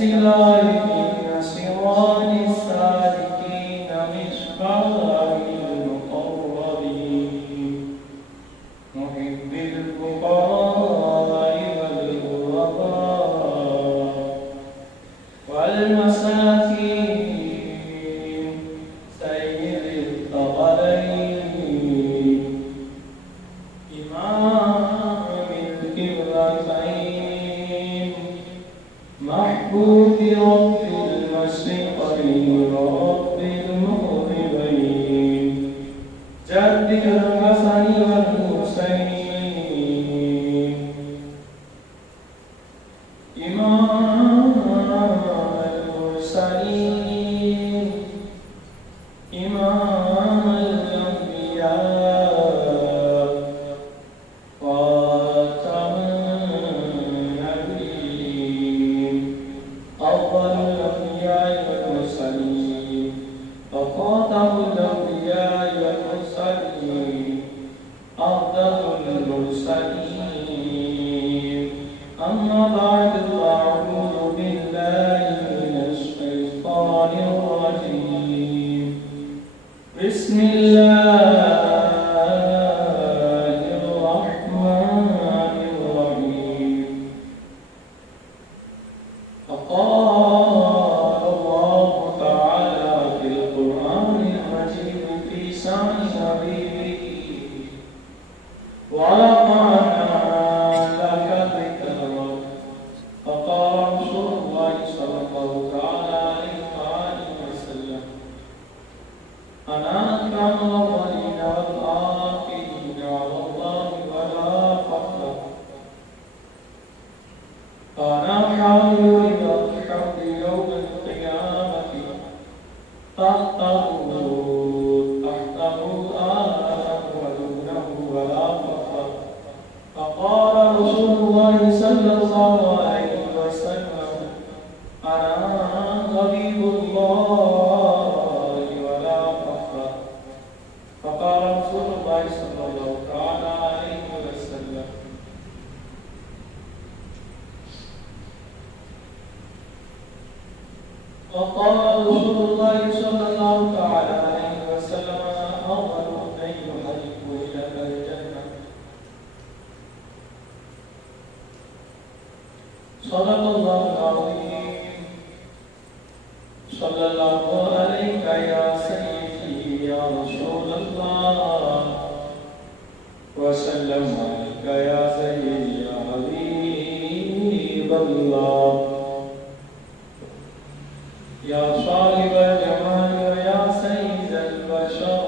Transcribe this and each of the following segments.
سلالين سواد السالكين مصباح المقربين محب الفقراء والغرباء والمساكين سيد الثقلين إمام القبلتين محبوب رب المشرقين ورب المغربين جد الحسن والحسين إمام المرسلين إمام الأنبياء خاتم النبيين أفضل الأنبياء والمرسلين وخاتم الأنبياء والمرسلين أفضل المرسلين أما بعد فأعوذ بالله من الشيطان الرجيم بسم الله الرحمن الرحيم فقال الله تعالى في القرآن المجيد في شأن حبيبه ورفعنا لك ذكرك فقال رسول الله صلى الله تعالى عليه وآله وسلم أنا أكرم الأولين والآخرين على الله ولا فخر أنا حاضر الحوض يوم القيامة تحته ودونه ولا فخر فقال رسول الله صلى الله عليه وسلم أنا حبيب الله ولا فخر فقال رسول الله صلى الله تعالى عليه وسلم وقال رسول الله صلى الله تعالى عليه وسلم أنا أول من يحب إليك الجنة صدق الله العظيم صلى الله عليك يا سيدي يا رسول الله وسلم عليك يا سيدي يا حبيب الله يا صاحب الجمال ويا سيد البشر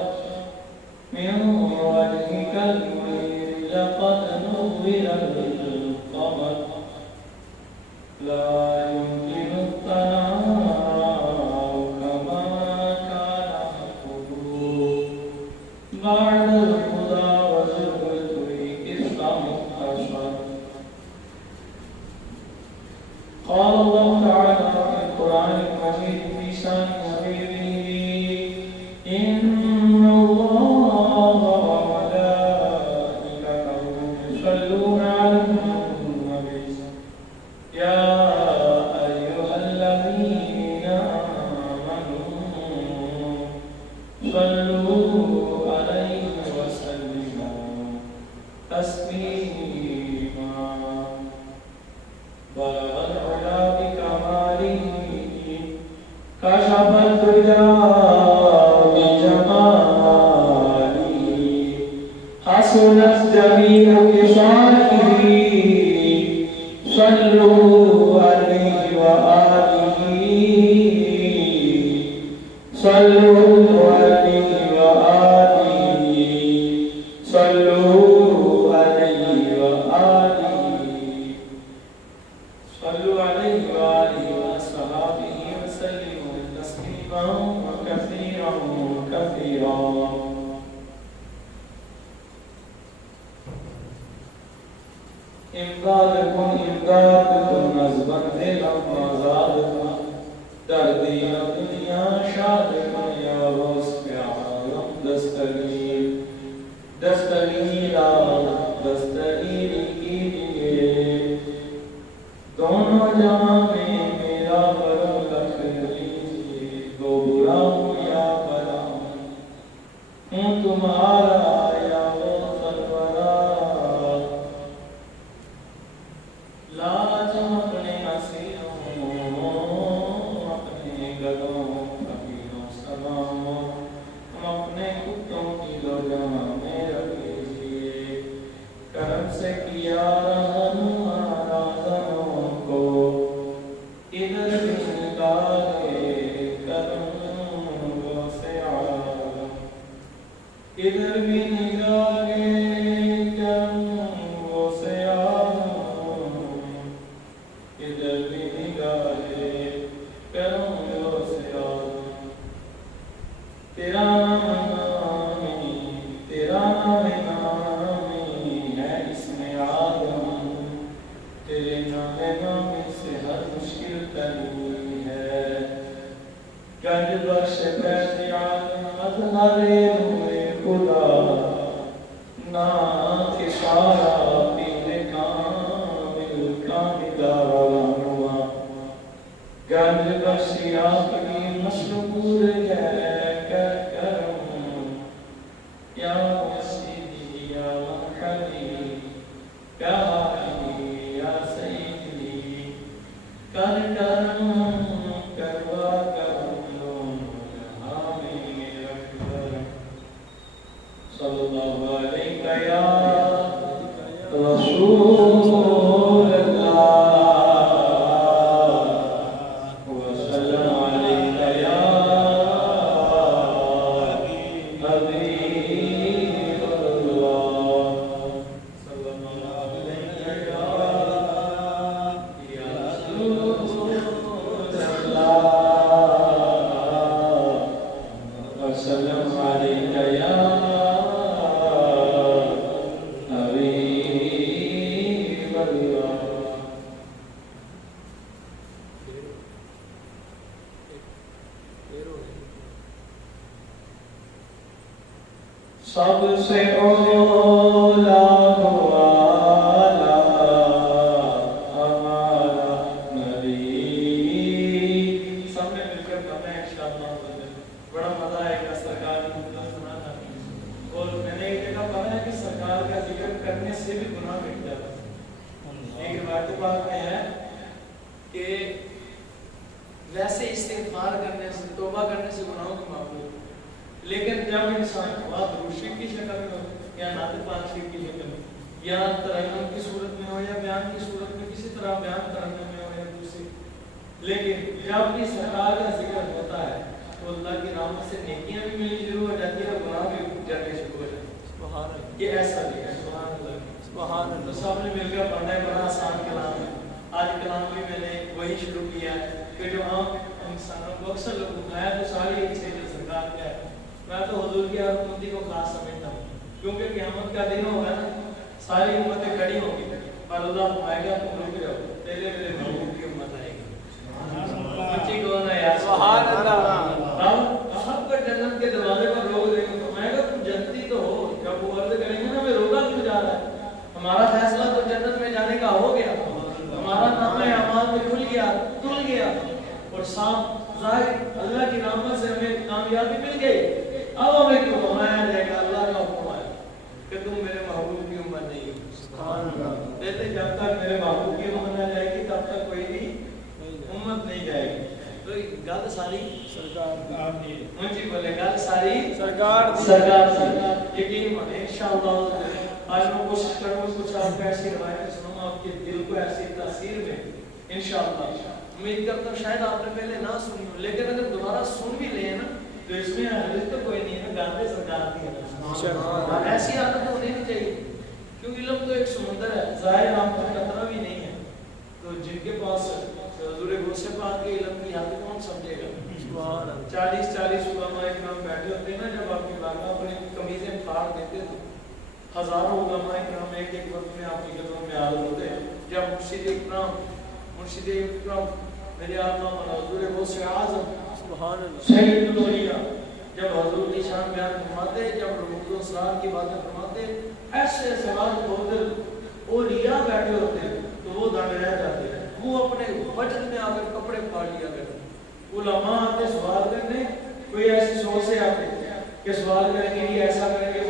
من وجهك المنير لقد نور القمر لا يمكن الثناء كما كان حقه بعد الهدى وزهرته إسلام الأشهر قال الله تعالى في القرآن المجيد في شأن حبيبه إن الله وملائكته يصلون على النبي يا أيها الذين آمنوا صلوا عليه وسلموا تسليما بلغ العلا بكماله كشف الدجى بجماله حسنت جميع خصاله صلوا عليه وآله صلوا عليه وآله صلوا عليه وآله صلوا عليه وآله وأصحابه وسلموا تسليما كثيرا كثيرا إمدادكم نزبا ذلكم آزادكم دردين الدنيا شادكم يا رزق عالم دستگیری کیجئے دونوں جہاں میں میرا ستارہ یا غوث الورا لاج ہم اپنے اسیروں اپنے گدوں فقیروں سباؤں ہم اپنے کتوں کی لوجوں میں رکھ لیجئے کرم سے کیا رہنما راہزنوں کو ادھر بھی نگاہ کرم سے عالم ادھر بھی نگاہ کرم سے عالم ادھر بھی نگاہ کرم سے عالم تیرا نامی تیرا نامی ہے اس میں آدم تیرے نامی سے ہر مشکل تنی ہے گنج بخش پیسے عالم اظہر نور خدا نا اشارہ پیر کامل کاملہ نوا گنج بخش آپ کی مشہور ہے کرم یا مسیدی یا محلی یا حالی یا سیدی کر کرم کروا کرم ہمیں رکھ کرم صلی اللہ علیہ یا رسول اللہ سب سے اولا ہمارا نبی سب نے مل کر پڑھنا ہے انشاءاللہ بڑا مزہ آئے گا سرکار نے مطلب سنا تھا اور میں نے ایک جگہ پڑھا ہے کہ سرکار کا ذکر کرنے سے بھی گناہ مٹ جاتا ہے ایک روایت پاک میں ہے کہ ویسے استغفار کرنے سے توبہ کرنے سے گناہوں کی معافی ہوتی لیکن جب انسان خواہ درود شریف کی شکل میں ہو یا نعت پاک شریف کی شکل میں یا ترنم کی صورت میں ہو یا بیان کی صورت میں کسی طرح بیان کرنے میں ہو یا دوسری لیکن جب بھی سرکار کا ذکر ہوتا ہے تو اللہ کی رحمت سے نیکیاں بھی ملنی شروع ہو جاتی ہے اور گناہ بھی جانے شروع ہو جاتے ہیں سبحان اللہ یہ ایسا بھی ہے سبحان اللہ سبحان اللہ سب نے مل کر پڑھنا ہے بڑا آسان کلام ہے آج کلام بھی میں نے وہی شروع کیا ہے کہ جو عام انسانوں کو اکثر لوگ اٹھایا تو ساری اچھے جو سرکار کا ہے میں تو حضور کی ہر امتی کو خاص سمجھتا ہوں کیونکہ قیامت کا دن ہوگا نا ساری امتیں کھڑی ہوں گی اور اللہ فرمائے گا تم رک جاؤ پہلے میرے محبوب کی امت آئے گی اچھی کون ہے یار سبحان اللہ رب سب کو جنت کے دروازے پر روک دیں گے فرمائے گا تم جنتی تو ہو جب وہ عرض کریں گے نا میں روکا کیوں جا رہا ہے ہمارا فیصلہ تو جنت میں جانے کا ہو گیا ہمارا نام اعمال میں کھل گیا تل گیا اور صاحب ظاہر اللہ کی رحمت سے ہمیں کامیابی مل گئی اب ہمیں کیوں فرمایا جائے گا اللہ کا حکم ہے کہ تم میرے محبوب کی امت نہیں ہو سبحان اللہ کہتے جب تک میرے محبوب کی امت نہ جائے گی تب تک کوئی بھی امت نہیں جائے گی تو گل ساری سرکار آمین مجھے بولے گل ساری سرکار یقین مانے انشاءاللہ آج میں کوشش کروں گا کچھ آپ کو ایسی روایتیں سنوں آپ کے دل کو ایسی تاثیر میں انشاءاللہ امید کرتا ہوں شاید آپ نے پہلے نہ سنی ہو لیکن اگر دوبارہ سن بھی لیں نا تو اس میں حدیث تو کوئی نہیں ہے گاندے سرکار کی ہے ایسی عادت ہونی نہیں چاہیے کیونکہ علم تو ایک سمندر ہے ظاہر آپ کا قطرہ بھی نہیں ہے تو جن کے پاس حضور غوث پاک کے علم کی حد کون سمجھے گا 40 علماء اکرام بیٹھے ہوتے ہیں نا جب آپ کی بارگاہ اپنی قمیضیں پھاڑ دیتے تھے ہزاروں علماء اکرام ایک ایک وقت میں آپ کی قدموں میں حاضر ہوتے ہیں جب مرشد اکرام میرے آقا حضور غوث اعظم سبحان اللہ سید الاولیاء جب حضور کی شان بیان فرماتے جب رموز و اسرار کی باتیں فرماتے ایسے سوال بہت اولیاء بیٹھے ہوتے ہیں تو وہ دنگ رہ جاتے ہیں وہ اپنے بجٹ میں آ کر کپڑے پھاڑ لیا کرتے علماء آتے سوال کرنے کوئی ایسی سوچ سے آتے کہ سوال کریں گے یہ ایسا کریں گے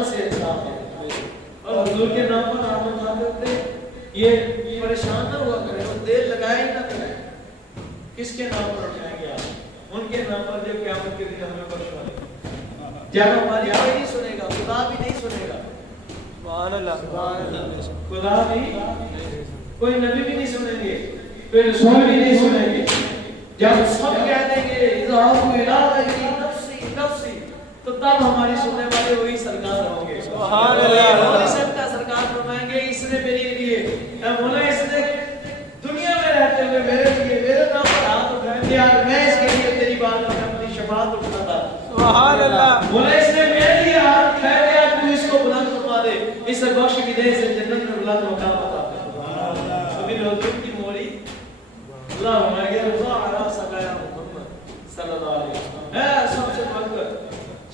اللہ سے انصاف ہے. اور حضور کے نام پر آپ بات کرتے یہ پریشان نہ ہوا کریں اور دیر لگائے ہی نہ کریں. کس کے نام پر اٹھائیں گے آپ؟ ان کے نام پر جو قیامت کے دن ہمیں بخش والے جب ہماری کوئی نہیں سنے گا, خدا بھی نہیں سنے گا. سبحان اللہ, سبحان اللہ. خدا بھی, کوئی نبی بھی نہیں سنیں گے, کوئی رسول بھی نہیں سنیں گے. جب سب کہہ دیں گے اذهبوا الى غيري نفسي نفسي, تو تب ہماری سننے والے وہی سرکار ہوں گے. سبحان اللہ. اور اس کا سرکار فرمائیں گے اس نے میرے لیے, اے مولا اس نے دنیا میں رہتے ہوئے میرے لیے میرے نام پر ہاتھ اٹھائے تھے اور میں اس کے لیے تیری بات میں اپنی شفاعت اٹھاتا. سبحان اللہ. مولا اس نے میرے لیے ہاتھ اٹھائے تھے, آپ تو اس کو بلند فرما دے, اسے بخش بھی دے, اسے جنت میں بلند مقام عطا کر. سبحان اللہ. سبھی حضور کی مولی اللہم اجعلنا علی سقایا محمد صلی اللہ علیہ وسلم. اے سب سے بڑھ کر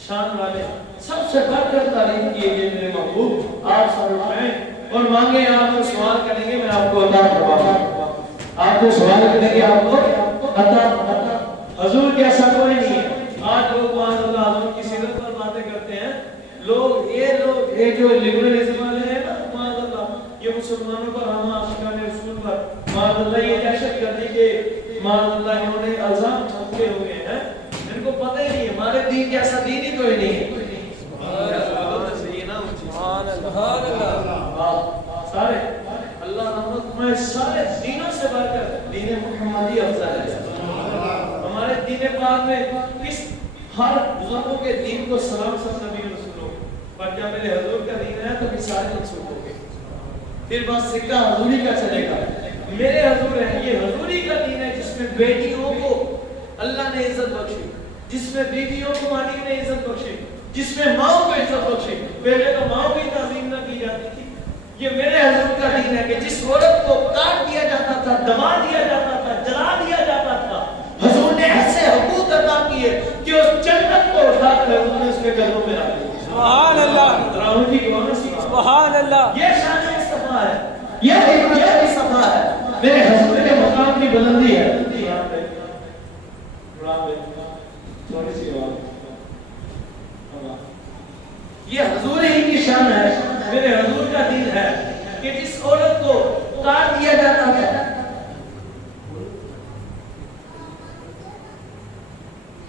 شان والے, سب سے بڑھ کر تعریف کیے گئے میرے محبوب, آپ سر اٹھائیں اور مانگیں. آپ کو سوال کریں گے, میں آپ کو عطا فرماؤں گا. آپ کو سوال کریں گے, آپ کو عطا. حضور کے ایسا کوئی نہیں ہے. آج لوگ معاذ اللہ حضور کی سیرت پر باتیں کرتے ہیں. لوگ یہ جو لبرلزم والے ہیں نا, معاذ اللہ, یہ مسلمانوں پر, ہم عاشقان رسول پر معاذ اللہ یہ دہشت گردی کے معاذ اللہ انہوں نے الزام ٹھوکے ہوئے ہیں. ان کو پتہ ہی نہیں ہے ہمارے دین جیسا دین ہی کوئی نہیں ہے. سبحان اللہ. سارے اللہ رحمت میں سارے دینوں سے بڑھ کر دین محمدی افضل ہے. ہمارے دین پاک میں کس ہر بزرگوں کے دین کو سلام سب نبی رسولوں, پر جب میرے حضور کا دین ہے تو بھی سارے منسوخ ہو گئے. پھر بس سکہ حضوری کا چلے گا. میرے حضور ہے, یہ حضوری کا دین ہے جس میں بیٹیوں کو اللہ نے عزت بخشی, جس میں بیویوں کو مالی نے عزت بخشی, جس میں ماں کو عزت بخشی. پہلے تو ماں کی تعظیم نہ کی جاتی تھی. یہ میرے حضور کا دین ہے کہ جس عورت کو کاٹ دیا جاتا تھا, دبا دیا جاتا تھا, جلا دیا جاتا تھا, حضور نے ایسے حقوق عطا کیے کہ اس جنت کو اٹھا کر حضور نے اس کے قدموں میں رکھ دیا. سبحان اللہ. راہل جی کون سی سبحان اللہ. یہ شان مصطفیٰ ہے, یہ حکمت مصطفیٰ ہے, میرے حضور کے مقام کی بلندی ہے. تھوڑی سی یہ حضور ہی کی شان ہے. میرے حضور کا دین ہے کہ جس عورت کو کاٹ دیا جاتا ہے,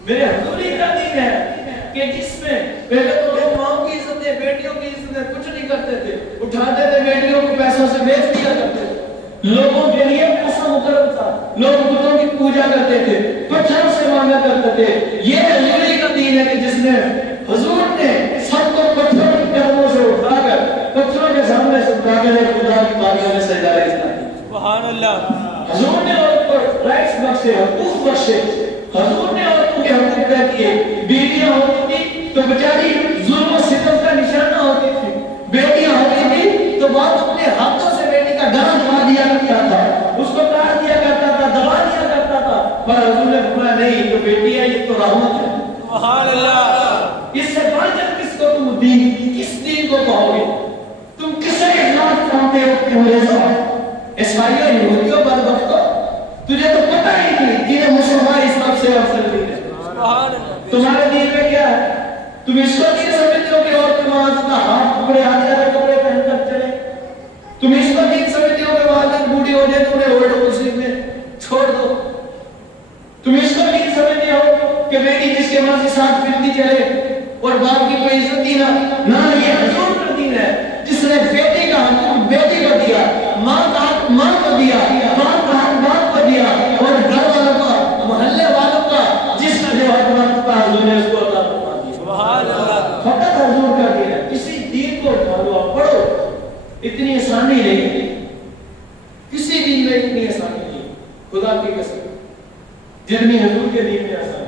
میرے حضور ہی کا دین ہے کہ جس میں پہلے تو لوگ ماں کی عزت ہے, بیٹیوں کی عزت ہے, کچھ نہیں کرتے تھے, اٹھاتے تھے بیٹیوں کو پیسوں سے بیچ دیا کرتے تھے. لوگوں کے لیے پیسہ مقرر تھا, لوگ بتوں کی پوجا کرتے تھے, پتھروں سے مانگا کرتے تھے. یہ حضور ہی کا دین ہے کہ جس میں حضور نے سب کو پتھروں کے قدموں سے اٹھا کر پتھروں کے سامنے سے اٹھا کر خدا کی بارگاہ میں سجدہ ریزا. سبحان اللہ. حضور نے عورت کو رائٹس بخشے, حقوق بخشے. حضور نے عورتوں کے حقوق طے کیے. بیویاں ہوتی تھی تو بیچاری ظلم و ستم کا نشانہ ہوتی تھی, بیٹیاں ہوتی تھی تو باپ اپنے ہاتھوں سے بیٹی کا گلا دبا دیا کرتا تھا, اس کو کاٹ دیا کرتا تھا, دبا دیا کرتا تھا. پر حضور نے فرمایا نہیں, تو بیٹی ہے یہ تو رحمت ہے. سبحان اللہ. اس سے بڑھ کر کس کو تم دین, کس دین کو کہو گے؟ تم کسے اخلاق چاہتے ہو کہ مجھے عیسائیوں یہودیوں بدبختوں, تجھے تو پتہ ہی نہیں دین مسلمان اس سب سے افضل دین ہے. سبحان اللہ. تمہارے دین میں کیا ہے؟ تم اس کو دین سمجھتے ہو کہ عورت نماز اپنا ہاتھ کپڑے آدھے کپڑے پہن کر چلے. تم اس کو دین سمجھتے ہو کہ والدین بوڑھی ہو جائے تو انہیں اولڈ مسلم میں چھوڑ دو. تم اس کو دین سمجھتے ہو کہ بیٹی جس کے مرضی ساتھ پھرتی چلے اور باپ کی کوئی عزت دی نہ. یہ حضور کا دین ہے جس نے بیٹی کا حق بیٹی کو دیا, ماں کا حق ماں کو دیا, باپ کا حق باپ کو دیا, اور گھر والوں کا, محلے والوں کا جس کا جو حق بنتا ہے حضور نے اس کو عطا فرما دیا. سبحان اللہ. فقط حضور کا دین ہے. کسی دین کو اٹھا لو, پڑھو, اتنی آسانی نہیں, کسی دین میں اتنی آسانی نہیں. خدا کی قسم جتنی حضور کے دین میں آسانی.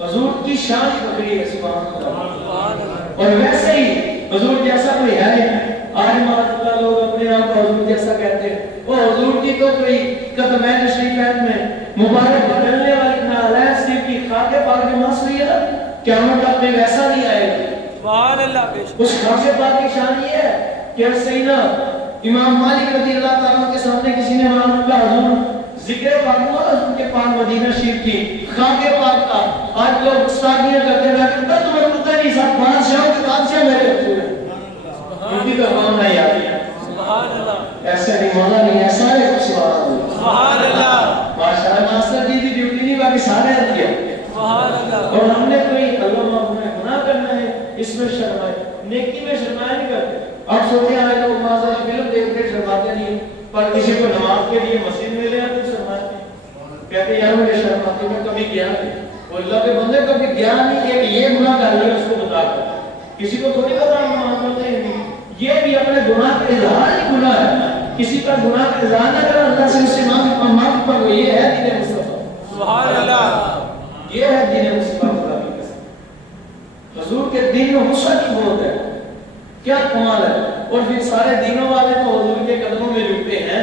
حضور کی شان بکری ہے. سبحان اللہ. اور ویسے ہی حضور جیسا کوئی ہے نہیں. آج معاذ اللہ لوگ اپنے آپ کو حضور جیسا کہتے ہیں. وہ حضور کی تو کوئی قدمین شریفین میں مبارک بدلنے والی نالائن صرف کی خاکے پاک میں مس ہوئی ہے نا, قیامت تک میں ویسا نہیں آئے گا. سبحان اللہ. اس خاکے پاک کی شان یہ ہے کہ سیدنا امام مالک رضی اللہ تعالیٰ کے سامنے کسی نے معاذ اللہ حضور ذکر پاک ہوا حضور کے پاک مدینہ شریف کی خاک پاک کا آج لوگ گستاخیاں کرتے ہیں کہ تمہیں پتہ نہیں صاحب بادشاہوں کے بادشاہ میرے حضور ہیں کیونکہ تو ہم نہیں آتی ہیں سبحان اللہ ایسے نہیں مولا نہیں ایسا ہے سبحان اللہ ماشاءاللہ ماسٹر جی کی ڈیوٹی نہیں باقی سارے آتی ہے سبحان اللہ اور ہم نے کوئی اللہ ہمیں گناہ کرنا ہے اس میں شرمائے نیکی میں شرمائے نہیں کرتے اب سوچتے ہیں آئے لوگ مازہ فلم دیکھتے شرماتے نہیں پر کسی کو نماز کے لیے مسجد میں لے آتے شرماتے کہتے ہیں یار مجھے شرماتے میں کبھی گیا نہیں وہ اللہ کے بندے کبھی گیا نہیں کہ یہ گناہ کر لیا اس کو بتا کر کسی کو تھوڑی پتا نماز پڑھتے ہیں یہ بھی اپنے گناہ کا اظہار ہی گناہ ہے کسی کا گناہ کا اظہار نہ کرے اللہ سے اس سے معافی پڑھو یہ ہے دین مصطفیٰ سبحان اللہ یہ ہے دین مصطفیٰ حضور کے دین میں حسن کی بہت ہے کیا کمال ہے اور پھر سارے دینوں والے تو حضور کے قدموں میں جھکتے ہیں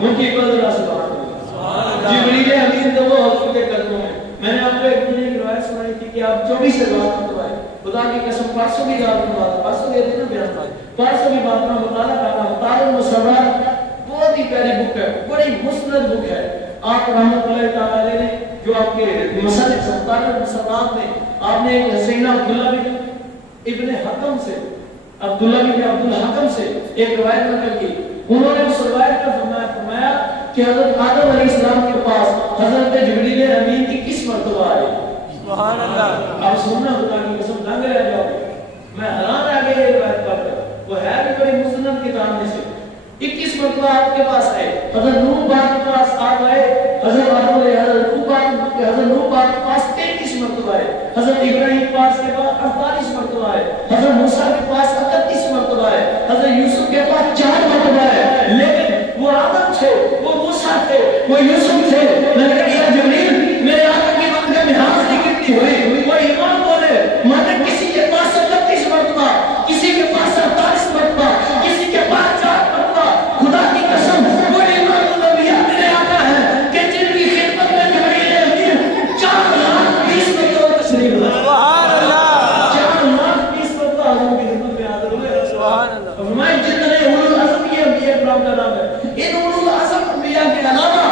ان کی قدر سبحان اللہ جبریل امین تو وہ حضور کے قدموں میں میں نے آپ کو ایک دن ایک روایت سنائی تھی کہ آپ 24 سے بات کروائے خدا کی قسم پرسوں بھی یاد کروا پرسوں یہ دن بیان پرسوں بھی بات کرنا مطالعہ کرنا مطالعہ المصور بہت ہی پیاری بک ہے بڑی مسند بک ہے آپ رحمت اللہ تعالی نے جو آپ کے مصنف مطالعہ المصور میں آپ نے سیدنا عبداللہ بن ابن حکم سے عبداللہ بن عبد الحکم سے ایک روایت نقل کی انہوں نے اس روایت کا فرمایا کہ حضرت آدم علیہ السلام کے پاس حضرت جبریل امین کی کس مرتبہ آئی سبحان اللہ آپ سننا خدا کی قسم دنگ رہ جاؤ میں حیران رہ گیا یہ روایت پڑھ کر وہ ہے بھی بڑی مسند کتاب میں سے 21 مرتبہ آپ کے پاس آئے حضرت نوح پاک کے پاس آپ آئے حضرت آدم علیہ حضرت نوح پاک کے پاس 33 مرتبہ آئے حضرت ابراہیم پاس کے پاس 48 مرتبہ آئے حضرت موسیٰ کے پاس 31 مرتبہ آئے حضرت یوسف کے پاس 4 مرتبہ آئے لیکن وہ آدم تھے وہ موسیٰ تھے وہ یوسف تھے میں نے کہا یا جبریل میرے آقا کی وقت میں حاضری کتنی ہوئی وہ ایمان بولے میں نے کسی کے پاس 31 مرتبہ کسی کے پاس 48 مرتبہ کسی کے پاس 4 مرتبہ خدا کی قسم وہ ایمان الانبیاء میرے آقا ہے کہ جن کی خدمت میں جبریل امین 4,20,000 مرتبہ تشریف لائے سبحان اللہ 4,20,000 مرتبہ حضور کی خدمت میں حاضر ہوئے سبحان اللہ فرمائے جتنے اولو العزم یہ انبیاء کرام کا نام ہے ان اولو العزم انبیاء کے علاوہ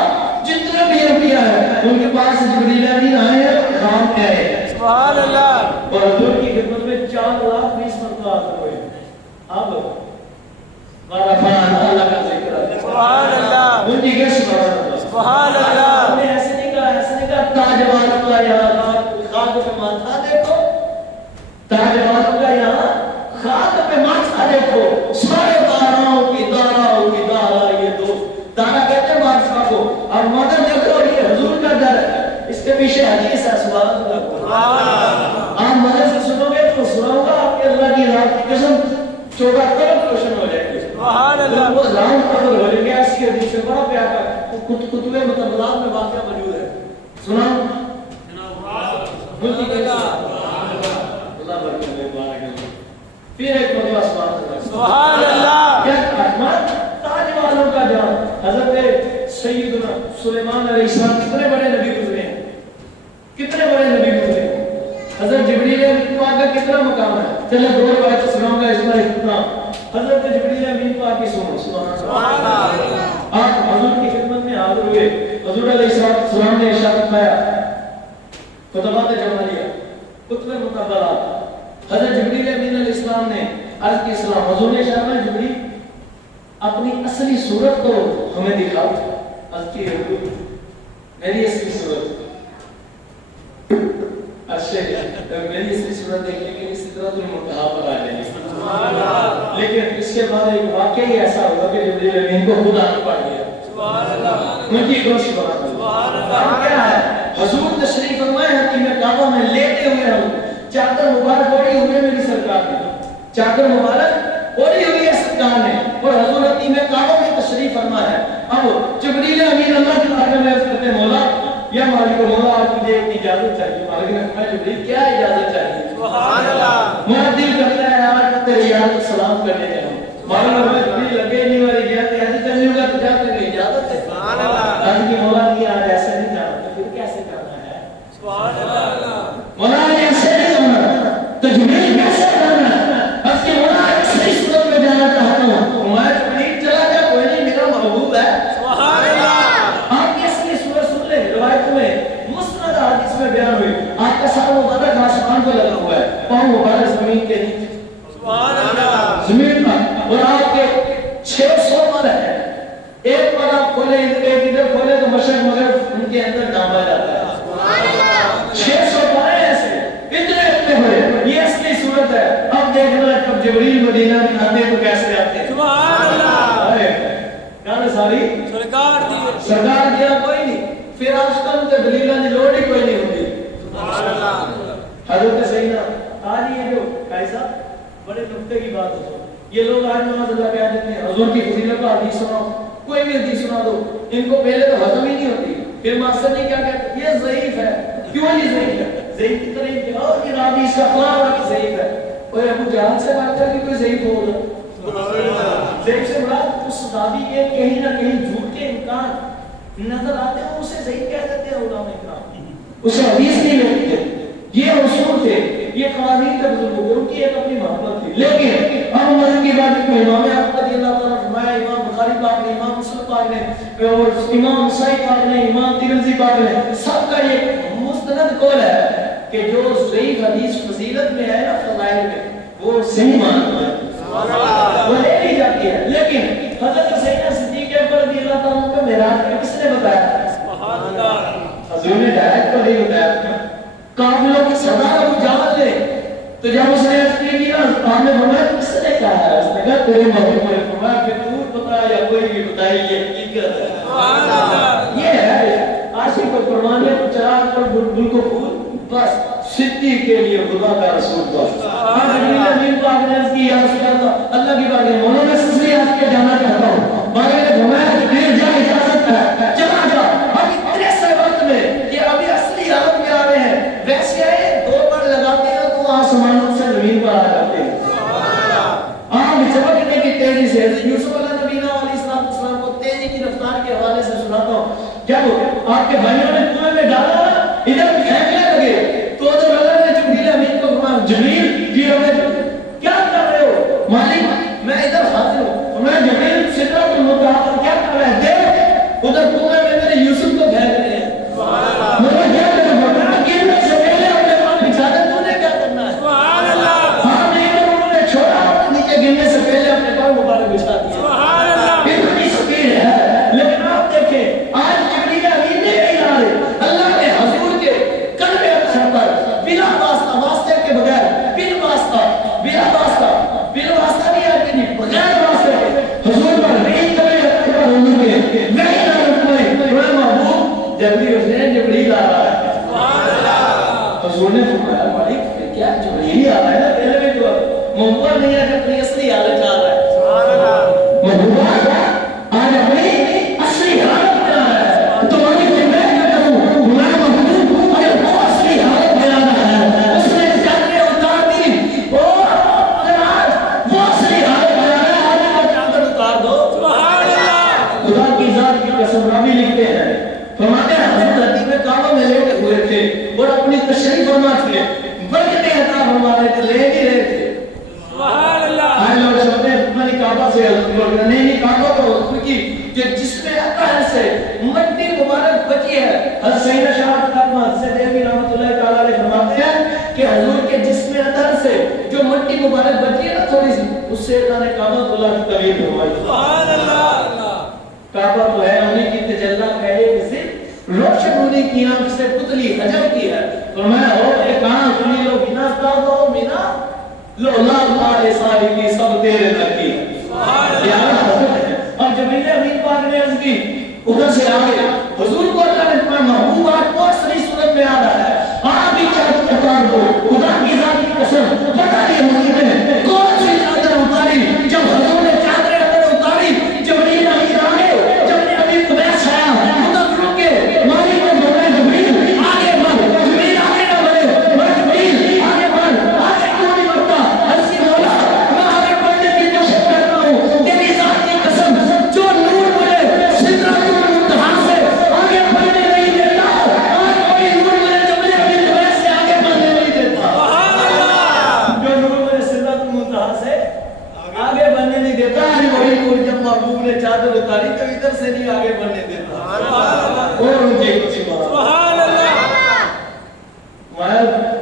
جتنے بھی انبیاء ہیں ان کے پاس جبریل امین آئے ہیں کام کیا ہے سبحان اللہ اور حضور کی خدمت میں 4,20,000 مرتبہ حاضر ہوئے اب ورفعنا اللہ کا ذکر ہے سبحان اللہ ان کی کیا سبحان اللہ ہم نے ایسے نہیں کہا تاج والوں کا یہاں خاک پہ ماتھا دیکھو تاج والوں کا یہاں خاک پہ ماتھا دیکھو سارے داراؤں کی دارا یہ دو دارا کہتے ہیں بادشاہ کو اور مدر دیکھو یہ حضور کا در ہے اس کے پیچھے حدیث ہے سبحان اللہ آپ مدر سے سنو گے تو سناؤں گا آپ کے اللہ کی ذات کی قسم 14 قبر روشن ہو جائے گی سبحان اللہ وہ زام قبر ہو جائے گی اس کی حدیث سے بڑا پیارا کتب مطلبات میں واقعہ موجود ہے سناؤں ملکی کے اللہ برکت دے بارک اللہ پھر ایک مرتبہ سبحان اللہ کیا رحمت تاج والوں کا جان حضرت سیدنا سلیمان علیہ السلام کتنے بڑے نبی گزرے ہیں کتنے بڑے نبی گزرے ہیں حضرت جبریل امین پاک کا کتنا مقام ہے چلے دو روایت سناؤں گا اس میں اتنا حضرت جبریل امین پاک کی سنو سبحان اللہ آپ حضور کی خدمت میں حاضر ہوئے حضور علیہ السلام نے ارشاد فرمایا خطبات جمالیہ خطبہ مقبلات حضرت جبریل امین علیہ السلام نے عرض کی اسلام حضور نے ارشاد فرمایا جبریل اپنی اصلی صورت کو ہمیں دکھاؤ عرض کی حضور میری اصلی صورت اچھا میری اصلی صورت دیکھنے کے لیے سدرۃ المنتہا پر آ جائیں لیکن اس کے بعد ایک واقعہ ہی ایسا ہوگا کہ جبریل امین کو خود آنا پڑ گیا سبحان اللہ ان کی کوشش بات سبحان اللہ کیا ہے حضور تشریف فرمائے حتیم کعبہ میں لیٹے ہوئے ہم چادر مبارک اوڑھی ہوئی ہے میری سرکار نے چادر مبارک اوڑھی ہوئی ہے سرکار نے اور حضور حتیم کعبہ میں تشریف فرما ہے اب جبریل امین اللہ کی بارگاہ میں عرض کرتے ہیں مولا یا مالک مولا آپ مجھے ایک اجازت چاہیے مالک نے فرمایا جبریل کیا اجازت چاہیے سبحان اللہ میرا دل کرتا ہے یار تیری یاد سلام کرنے جاؤں مالک نے جبریل لگے نہیں والی اجازت ایسے چلنے ہوگا تو جاتے نہیں اجازت ہے سبحان اللہ آج کی مولا کی آج ایسے نہیں جانا پھر کیسے کرنا ہے سبحان اللہ مولا نے ایسے نہیں کرنا تو جبریل کیسے کرنا ہے بس کہ مولا ایسے اس صورت میں جانا چاہتا ہوں میں جبریل چلا جا کوئی نہیں میرا محبوب ہے سبحان اللہ اور آپ کے 600 پر ہے، ایک پر آپ کھولے ایک ادھر کھولے تو مشرق مغرب ان کے اندر ڈانبا جاتا ہے۔ 600 پر ہے ایسے اتنے بڑے، یہ اصلی صورت ہے۔ اب دیکھنا جب جبریل مدینہ میں آتے ہیں تو کیسے آتے ہیں؟ سبحان اللہ، کہاں ساری سرکار دیا کوئی نہیں، پھر آج کل تے دلیلہ دی لوڑ ہی کوئی نہیں ہوتی۔ سبحان اللہ، حضرت سیدنا آج یہ جو کیسا بڑے نقطے کی بات ہے، یہ لوگ آج نماز ادا کیا دیتے ہیں حضور کی فضیلت کا حدیث سناؤ، کوئی بھی حدیث سنا دو، ان کو پہلے تو ہضم ہی نہیں ہوتی، پھر مقصد نہیں کیا کہتے ہیں یہ ضعیف ہے، کیوں نہیں ضعیف ہے؟ ضعیف کی طرح کہ اور یہ راوی اس کا فلاں راوی ضعیف ہے، اور ابو جہل سے بات کر کے کوئی ضعیف ہوگا؟ ضعیف سے بڑا اس راوی کے کہیں نہ کہیں جھوٹ کے امکان نظر آتے ہیں، اسے ضعیف کہہ دیتے ہیں علماء کرام، اسے حدیث نہیں لیتے۔ یہ اصول تھے، یہ قوانین کا بزرگ ہو، ان کی ایک اپنی محبت تھی۔ لیکن ہم مذہب کی بات کریں، امام احمد رضی اللہ تعالیٰ فرمایا، امام بخاری پاک نے، امام مسلم پاک نے، اور امام نسائی پاک نے، امام ترمذی پاک نے، سب کا یہ مستند قول ہے کہ جو ضعیف حدیث فضیلت میں ہے نا فضائل میں، وہ صحیح مانتا ہے، وہ لے لی جاتی ہے۔ لیکن حضرت سیدنا صدیق اکبر رضی اللہ تعالیٰ کا معراج کا کس نے بتایا؟ حضور نے ڈائریکٹ تو نہیں بتایا، کافروں کی صدر ابو جہل نے، تو جب اس نے عرض کی نا آپ نے فرمایا کس نے کہا ہے؟ اس نے کہا تیرے محبوب نے فرمایا کہ تو بتا یا کوئی بھی بتائی، یہ حقیقت ہے۔ یہ ہے عاشق کو قربانیاں کو چراغ پر بلبل کو پھول، بس صدیق کے لیے خدا کا رسول بس۔ جبریل امین پاک نے عرض کی یا رسول اللہ، اللہ کی بات ہے، مولا میں سسری آج کے جانا چاہتا ہوں، باقی نے فرمایا جبریل جا اجازت ہے، چلا جا۔ اب اتنے سے وقت میں کہ ابھی اصلی حالت میں آ رہے ہیں، ویسے آئے دو پر لگاتے ہیں تو آسمانوں سے زمین پر آ جاتے ہیں، آگ چمکنے کی تیزی سے۔ یوسف علیہ نبینا علیہ السلام کو تیزی کی رفتار کے حوالے سے سناتا ہوں، جب آپ کے بھائیوں نے کنویں میں ڈالا ادھر پھینکنے لگے تو ادھر اللہ نے جبریل امین کو فرمایا جبریل جی ہمیں کیا کر رہے ہو؟ مالک میں ادھر حاضر ہوں۔ میں جبریل سدرۃ المنتہا پر کیا کر رہے ہیں؟ دیکھ ادھر کنویں میں میرے یوسف کو پھینک رہے ہیں۔ مجھے کیا کرنا فرمایا گرنے سے پہلے اپنے پاس بچھا دے، تو نے کیا کرنا ہے؟ سبحان اللہ، ہاں نہیں تو انہوں نے چھوڑا، نیچے گرنے سے پہلے اپنے پاس مبارک بچھا دیا۔ سبحان اللہ، اتنی سپیڈ ہے۔ لیکن آپ دیکھیں آج جبریل امین نے نہیں آ رہے، اللہ نے حضور کے قلب اطہر پر بلا واسطہ، واسطے کے بغیر، بلا واسطہ، بلا واسطہ، بلا واسطہ نہیں آتے نہیں، بغیر واسطے حضور پر نہیں قلب اطہر پر حضور کے نہیں نارد میں بڑا محبوب جبریل حسین جبریل آ رہا ہے۔ سبحان اللہ، حضور نے فرمایا مالک کیا جبریل آ رہا ہے نا، پہلے میں تو محبوبہ نہیں ہے کہ اپنی اصلی حالت آ رہا ہے۔ سبحان اللہ، محبوبہ آج اپنی اصلی حالت میں آ رہا ہے، تو مالک میں کیا کروں؟ میں محبوب اگر وہ اصلی حالت میں آ رہا ہے، اس نے چادریں اتار دی، اور اگر آج وہ اصلی حالت میں آ رہا ہے، آج وہ چادر اتار دو۔ سبحان اللہ، خدا کی ذات کی قسم راوی لکھتے ہیں، فرماتے ہیں حضرت حدیث میں کعبہ میں لیٹے ہوئے تھے اور اپنی تشریف فرما تھے، برکتیں عطا فرما رہے تھے، لے نہیں رہے تھے۔ سبحان اللہ، آئے لوگ سمجھتے ہیں میں کعبہ سے نہیں کعبہ کو حضور کی کہ جس میں اطہر سے مٹی مبارک بچی ہے۔ حضرت سیدنا شاہ فاطمہ سے دیوی رحمۃ اللہ تعالی علیہ فرماتے ہیں کہ حضور کے جسم اطہر سے جو مٹی مبارک بچی ہے نا تھوڑی سی، اس سے اللہ نے کعبہ اللہ کی تعمیر فرمائی۔ سبحان اللہ، کعبہ تو ہے انہیں کی تجلی کا ایک صرف روشن ہونے کی آنکھ سے پتلی حجم کی ہے، فرمایا ہو ایک آنکھ کھلی لو بنا تابو مینا لو لا پارے ساری کی سب تیرے لکی۔ سبحان اللہ، اور جبریل امین پاک نے عرض کی ادھر سے آگے حضور کو اللہ نے فرمایا محبوب آج وہ اصلی صورت میں آ رہا ہے، آپ بھی چادر اتار دو۔ خدا کی ذات کی قسم پتہ نہیں حضور نے کون سی چادر اتاری، جب حضور نے چادریں اندر اتاری جبریل امین آگے، جبریل امین قبیس آیا، ادھر رکے، مالک نے فرمایا جبریل آگے بڑھ، جبریل آگے نہ بڑھے، میں جبریل آگے بڑھ، آگے کیوں نہیں بڑھتا؟ عرض کی مولا میں آگے بڑھنے کی کوشش کرتا ہوں، تیری ذات کی قسم جو نور مجھے سدرۃ المنتہا سے آگے بڑھنے نہیں دیتا، آج کوئی نور مجھے جبریل امین قبیس سے آگے بڑھنے نہیں دیتا۔ جو نور مجھے سدرۃ المنتہا سے آگے بڑھنے نہیں دیتا، آج وہی نور جب محبوب نے چادر اتاری تو ادھر سے نہیں آگے بڑھنے دیتا۔ اور مجھے کچھ بات سبحان اللہ،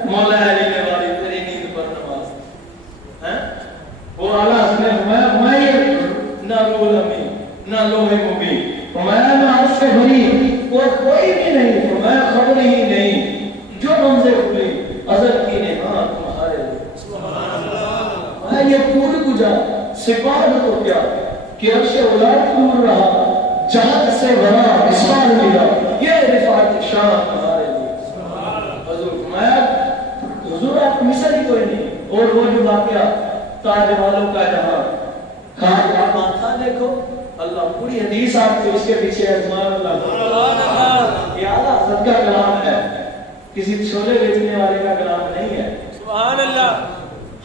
مولا علی نے والی تیری نیند پر نماز، وہ اعلیٰ حضرت نے فرمایا میں نہ روح الامین نہ لوح مبین. فرمایا میں عرش سے بھری اور کوئی بھی نہیں. فرمایا خبر ہی نہیں جو رمزے کھلی ازل کی نہاد تمہارے لیے. سبحان اللہ. یہ پوری گجا سپاہ تو کیا کہ عرش اولاد دور رہا جہاں سے بڑا اسمال ملا یہ رفعت شان تمہارے لیے. حضور فرمایا حضور آپ مثال ہی کوئی نہیں. اور وہ جو واقعہ تاج والوں کا جہاں کھاج کا ماتھا دیکھو اللہ پوری حدیث آپ کے اس کے پیچھے ہے. سبحان اللہ. یہ اعلیٰ حضرت کا کلام ہے کسی چھولے بیچنے والے کا کلام نہیں ہے. سبحان اللہ.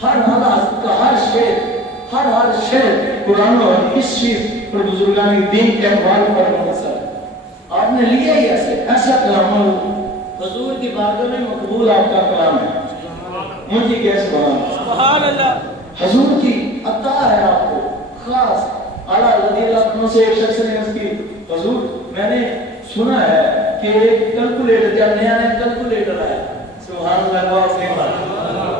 ہر اعلیٰ حضرت کا ہر شعر قرآن اور حدیث شریف پر بزرگان دین کے اقوال پر منحصر ہے. آپ نے لیا ہی ایسا کلام حضور کی بارگاہ میں مقبول آپ کا کلام ہے. مجھے کیسے بنا سبحان اللہ. حضور کی عطا ہے آپ کو خاص. اعلیٰ رضی اللہ عنہ سے ایک شخص نے عرض کی حضور میں نے سنا ہے کہ ایک کیلکولیٹر جب نیا کیلکولیٹر آیا سبحان اللہ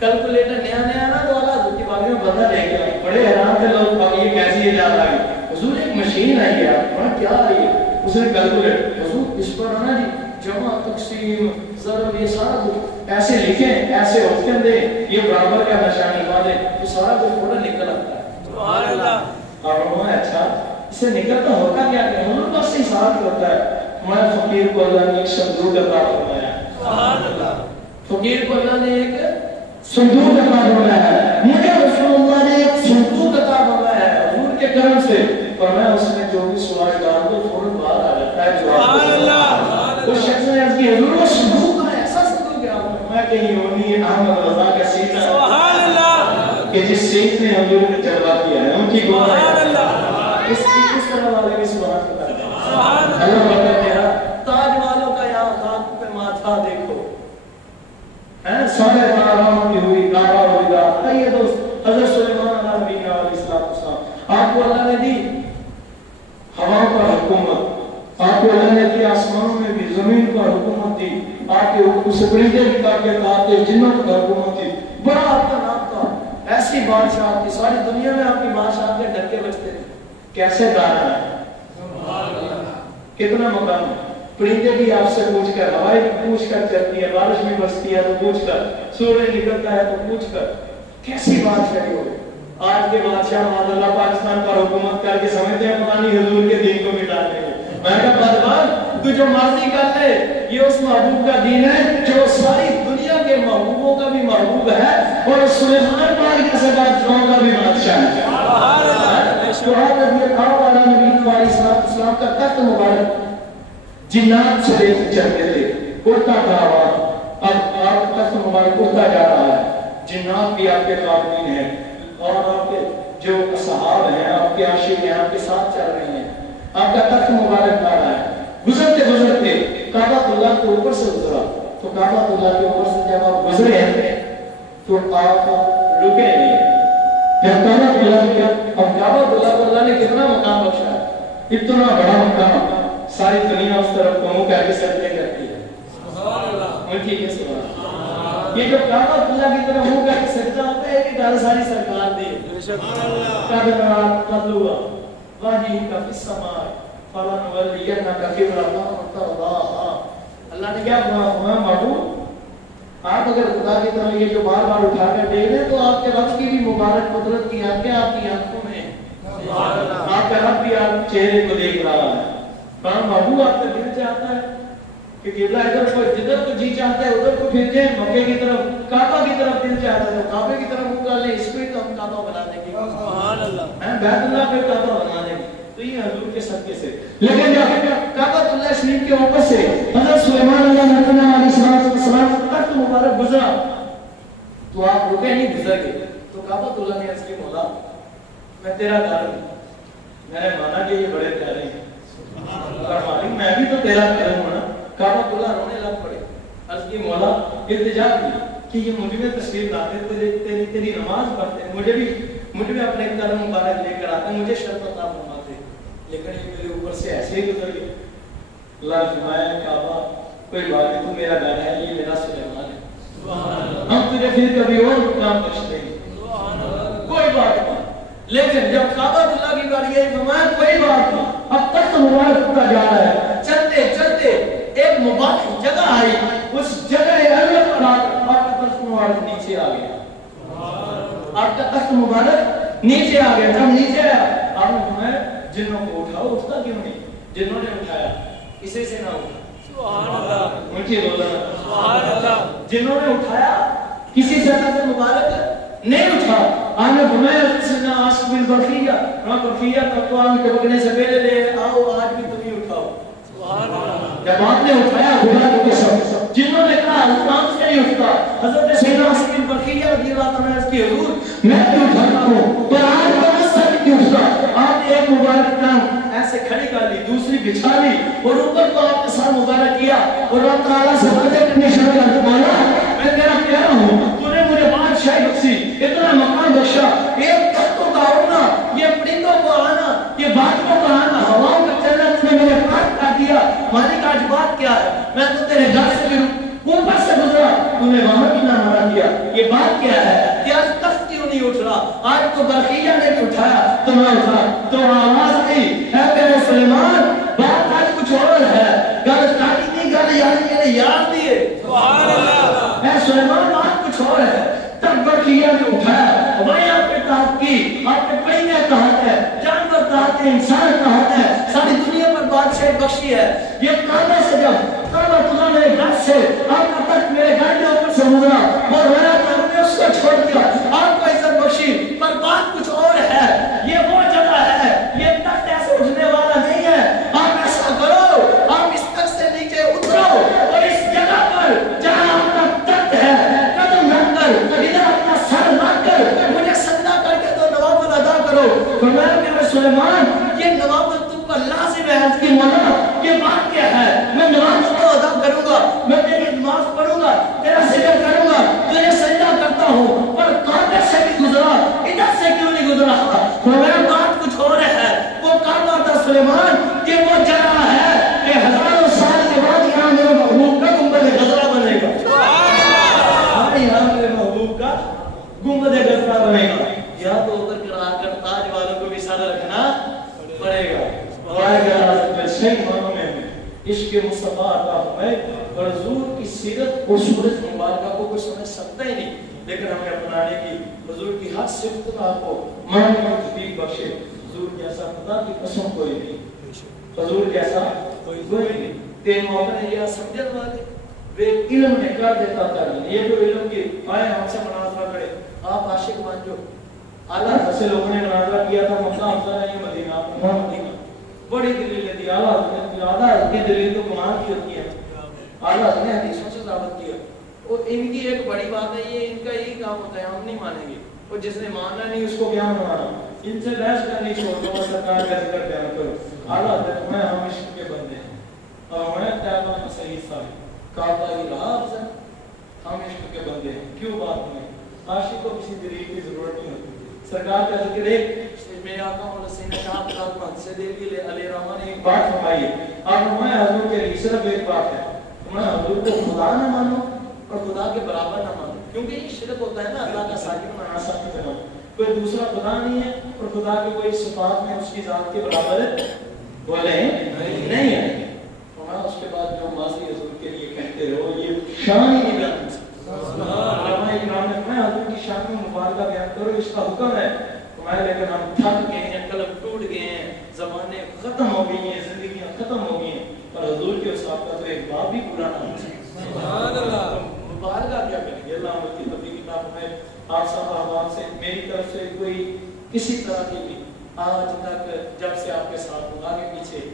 کیلکولیٹر نیا نا تو اعلیٰ حضور کی بارگاہ میں بندہ لے گیا. بڑے حیران تھے لوگ یہ کیسی ایجاد آئی. حضور ایک مشین آئی ہے کیا آئی ہے اس نے کیلکولیٹر حضور اس پر نا جی جمع تقسیم ضرب یہ سارا کچھ ایسے لکھیں ایسے ہوتے دیں یہ برابر کا نشانی والے تو سارا کچھ تھوڑا نکل آتا ہے. سبحان اللہ. اور وہ اچھا اس سے نکلتا ہوتا کیا کہ حضور بس سے حساب ہوتا ہے. ہمارے فقیر کو اللہ نے ایک صندوق عطا فرمایا. سبحان اللہ. فقیر کو اللہ نے ایک صندوق عطا فرمایا ہے. مجھے رسول اللہ نے ایک صندوق عطا فرمایا ہے حضور کے کرم سے. اور میں اس میں جو بھی سوال ڈال دو فوراً باہر آ جاتا ہے. سبحان اللہ. اس شخص نے عرض کی حضور وہ صندوق ہے ایسا صندوق ہے. میں کہیں ہونی ہے احمد رضا کا سینا. سبحان اللہ. کہ جس سیٹ نے حضور نے جلوہ کیا ہے ان کی گواہ سبحان اللہ. اس طرح والے کی سبحان اللہ. اللہ بتا میرا تاج والوں کا یہاں خاک پہ ماتھا دیکھو سارے بارہوں کی ہوئی کعبہ ہوئی گا. آئیے دوست حضرت سلیمان علیہ السلام آپ کو اللہ نے دی ہواؤں پر حکومت. آپ کو اللہ نے دی آسمانوں میں بھی زمین پر حکومت دی. آپ کے حکم سے پرندے بھی تاکہ آتے جنوں پر حکومت دی. بڑا آپ کا نام تھا. ایسی بادشاہ کی ساری دنیا میں آپ کی بادشاہ کے ڈر کے بچتے تھے. کیسے دانا ہے کتنا مقام. پرندے بھی آپ سے پوچھ کر ہوائیں پوچھ کر چلتی ہے بارش بھی برستی ہے تو پوچھ کر سورج نکلتا ہے تو پوچھ کر. کیسی بادشاہی ہو. آج کے بادشاہ معاذ اللہ پاکستان پر حکومت کر کے سمجھتے ہیں پتہ نہیں حضور کے دین کو مٹانے کو. میں کہا بدبخت تو جو مرضی کر لے یہ اس محبوب کا دین ہے جو ساری دنیا کے محبوبوں کا بھی محبوب ہے اور سلیمان پاک کے بادشاہوں کا بھی بادشاہ ہے. سبحان اللہ. سبحان اللہ. اور نبی علیہ السلام کا تخت مبارک جنات سے لے کر چلتے تھے اڑتا تھا. اب آپ تخت مبارک اڑتا جا رہا ہے. جنات بھی آپ کے قابلین ہیں اور آپ کے جو اصحاب ہیں آپ کے عاشق ہیں آپ کے ساتھ چل رہے ہیں. آپ کا تخت مبارک آ رہا ہے. گزرتے گزرتے کعبہ اللہ کے اوپر سے گزرا تو کعبہ اللہ کے اوپر سے جب آپ گزرے ہیں تو آپ رکے نہیں. پھر کعبہ اللہ کیا اب کعبہ اللہ نے کتنا مقام بخشا ہے. اتنا بڑا مقام ساری دنیا اس طرف کو منہ کر کے سجدے کرتی ہے. سبحان اللہ. ان کی کیسے بات یہ جو کعبہ اللہ کی طرف منہ کر کے سجدہ ہوتا ہے کہ گھر ساری سرکار دی. سبحان اللہ. کعبہ تطلع واجی کا فی السماء فلن ولینا کا قبلۃ ترضاها. اللہ نے کیا فرمایا محبوب آپ اگر خدا کی طرف یہ جو بار بار اٹھا کر دیکھ رہے تو آپ کے رب کی بھی مبارک قدرت کی آنکھیں آپ کی آنکھوں میں آپ کا رب بھی آپ چہرے کو دیکھ رہا ہے. پر محبوب آپ کا دل چاہتا ہے کہ قبلہ ادھر کو جدھر کو جی چاہتا ہے ادھر کو پھر جائیں. مکے کی طرف کعبہ کی طرف دل چاہتا ہے تو کعبے کی طرف منہ ڈالیں. اس پہ تو ہم کعبہ بنا دیں گے. سبحان اللہ. بیت اللہ پہ کعبہ بنا دیں گے تو یہ حضور کے صدقے سے. لیکن جب کعبہ اللہ شریف کے اوپر سے حضرت سلیمان علیہ السلام تخت مبارک گزرا تو آپ رکے نہیں گزر گئے. تو کعبہ اللہ نے عرض کی مولا میں تیرا گھر ہوں. میں نے مانا کہ یہ بڑے پیارے ہیں میں بھی تو تیرا گھر ہوں نا. کعبہ اللہ رونے لگ پڑے. عرض کی مولا التجا کی کہ یہ مجھ میں تشریف لاتے تیری نماز پڑھتے مجھے بھی اپنے قدم مبارک لے کر آتے مجھے شرف عطا فرماتے لیکن یہ میرے اوپر سے ایسے ہی گزر گئے. اللہ فرمایا کعبہ کوئی بات نہیں تو میرا گھر ہے یہ میرا سلیمان ہے. ہم تجھے پھر کبھی اور کام بخش دیں گے کوئی بات نہیں. لیکن جب کعبۃ کی باری آئی فرمایا کوئی بات نہیں، اب تخت مبارک ہوتا جا رہا ہے، چلتے چلتے ایک مبارک جگہ آئی، اس جگہ اللہ پر آپ کا تخت مبارک نیچے آ گیا، آپ کا تخت مبارک نیچے آ گیا۔ جب نیچے آیا آپ نے فرمایا جنوں کو اٹھاؤ، اٹھتا کیوں نہیں؟ جنوں نے اٹھایا، کسی سے نہ اٹھا، سبحان اللہ، اونچی بولنا سبحان اللہ، جنوں نے اٹھایا کسی سے تخت مبارک نہیں اٹھا۔ آپ نے فرمایا سنا عاصم بن برقیہ، برقیہ تک تو آپ کے بکنے سے پہلے لے آؤ، آج بھی تم ہی اٹھاؤ، سبحان اللہ۔ جب آپ نے اٹھایا خدا کی قسم، جنہوں نے کہا کام سے نہیں اٹھتا، حضرت سیدنا عاصم بن برقیہ رضی اللہ عنہ نے کی حضور میں بھی اٹھاتا ہوں، پر آج میں سر نہیں اٹھتا۔ آپ نے ایک مبارک ٹانگ ایسے کھڑی کر لی، دوسری بچھا لی اور اوپر کو آپ نے سر مبارک کیا اور رب تعالیٰ سے وعدے کرنے شروع کر دیا، مولا میں تیرا پیارا ہوں، تو نے مجھے بادشاہی بخشی، اتنا مقام بخشا، ایک تختوں کا اڑنا، یہ پرندوں کو آنا، یہ بادلوں کا آنا، ہواؤں کا چلنا تو نے میرے پاس کر دیا۔ مالک آج بات کیا ہے؟ میں تو تیرے گھر سے بھی اوپر سے گزرا، تو نے وہاں بھی نہ منع کیا، یہ بات کیا ہے کہ آج تخت کیوں نہیں اٹھ رہا؟ آج تو برقیہ نے بھی اٹھایا تو میں اٹھا، تو آواز نہیں ہے میرے سلیمان، بات آج کچھ اور ہے، گل کاٹی نہیں، گل یاد میرے یاد دیے، سبحان اللہ، اے سلیمان بات کچھ اور ہے۔ تب برقیہ نے اٹھایا، وہی آپ نے تحت کی، آپ نے پہنے تحت ہے، جانور تحت ہے، انسان تحت ہے، ساری دنیا پر بادشاہی بخشی ہے۔ یہ کعبہ سے جب کعبہ خدا میرے گھر سے آپ کا تخت میرے گھر کے اوپر سے گزرا اور میرا کام نے اس کو چھوڑ دیا، آپ کو عزت بخشی، پر بات کچھ اور ہے، یہ وہ جگہ ہے، یہ تخت ایسے اٹھنے والا نہیں ہے۔ آپ ایسا کرو، آپ اس تخت سے نیچے اترو اور اس جگہ پر جہاں آپ کا تخت ہے قدم رکھ کر ادھر اپنا سر رکھ کر مجھے سجدہ کر کے تو نوافل ادا کرو۔ فرمایا میرے سلیمان یہ نوافل تم پر لازم ہے۔ عرض کی مولا یہ بات کیا ہے؟ میں نماز کو ادا کروں گا، میں تیری نماز پڑھوں گا، تیرا ذکر کروں گا، تجھے سجدہ کرتا ہوں، پر کعبے سے بھی گزرا، ادھر سے کیوں نہیں گزرا؟ فرمایا بات کچھ اور ہے، وہ کعبہ تھا سلیمان، یہ وہ جگہ ہے کہ ہزاروں سال کے بعد یہاں میرے محبوب کا گنبد خضرا بنے گا، یہاں میرے محبوب کا گنبد خضرا بنے گا۔ یہاں تو اتر کر آ کر تاج والوں کو بھی سر رکھنا پڑے گا۔ صحیح معنوں میں عشق مصطفیٰ عطا فرمائے، اور حضور کی سیرت اور صورت مبارکہ کو کوئی سمجھ سکتا ہی نہیں، لیکن ہمیں اپنانے کی، حضور کی ہر صفت آپ کو ماننے کی توفیق بخشے۔ حضور جیسا خدا کی قسم کوئی نہیں، حضور جیسا کوئی نہیں۔ تین موقع نے یہ سمجھن والے بے علم نے کر دیتا تعلیم، یہ جو علم کی آئے ہم سے مناظرہ کرے، آپ عاشق مان جو اعلیٰ سے لوگوں نے مناظرہ کیا تھا مکہ افضل ہے یہ مدینہ، آپ مدینہ بڑی دلیل دی، اعلیٰ کی دلیل تو کمال کی ہوتی ہے، اعلیٰ نے حدیثوں سے ثابت کیا، اور ان کی ایک بڑی بات ہے، یہ ان کا یہی کام ہوتا ہے، ہم نہیں مانیں گے، اور جس نے ماننا نہیں اس کو کیا مانا، ان سے بحث کرنی چھوڑ دو، سرکار کا ذکر بیان کرو۔ اعلیٰ میں ہم عشق کے بندے ہیں اور ہمیں طیبہ میں صحیح ثابت کعبہ کی لحاظ ہے، ہم عشق کے بندے ہیں، کیوں بات نہیں؟ عاشق کو کسی دلیل کی ضرورت نہیں ہوتی۔ سرکار کا ذکر ایک میرے آقا مولا سیدنا شاہ عبداللہ سے دلوی علیہ رحمہ نے ایک بات فرمائی ہے، آپ فرمایا حضور کے لیے صرف ایک بات ہے، تمہیں حضور کو خدا نہ مانو اور خدا کے برابر نہ مانو، کیونکہ یہ شرک ہوتا ہے نا، اللہ کا ساکن و ناصاف بناؤ، کوئی دوسرا خدا نہیں ہے اور خدا کے کوئی صفات میں اس کی ذات کے برابر بولے نہیں ہے۔ فرمایا اس کے بعد جو ماضی حضور کے لیے کہتے رہو یہ شان ہی نہیں بیان کر سکتا۔ علماء اکرام نے فرمایا حضور کی شان میں مبارکہ بیان کرو، اس کا حکم ہے، لیکن ہم تھک گئے ہیں، قلم ٹوٹ گئے ہیں، زمانے ختم ہو گئی ہیں، زندگیاں ختم ہو گئی ہیں، اور حضور کے صاحب کا تو ایک باب بھی پورا نہ ہو سکتا۔ سبحان اللہ، مبارکہ کیا کریں گے؟ اللہ کی توفیق عطا فرمائے۔ آپ سب احباب سے میری طرف سے کوئی کسی طرح کی بھی آج تک جب سے آپ کے ساتھ آگے پیچھے